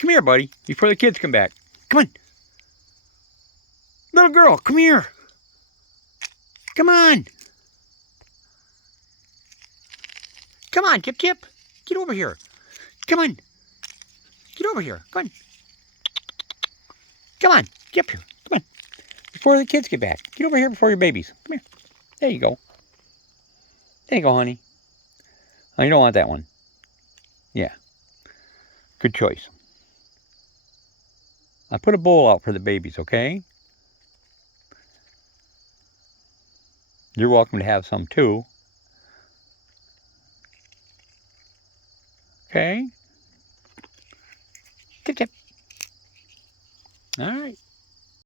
Come here, buddy, before the kids come back. Come on. Little girl, come here. Come on. Come on, Tip Tip. Get over here. Come on. Get over here. Come on. Come on. Get up here. Come on. Before the kids get back. Get over here before your babies. Come here. There you go. There you go, honey. Oh, you don't want that one. Yeah. Good choice. I put a bowl out for the babies, okay? You're welcome to have some too. Okay? Tip, tip. All right.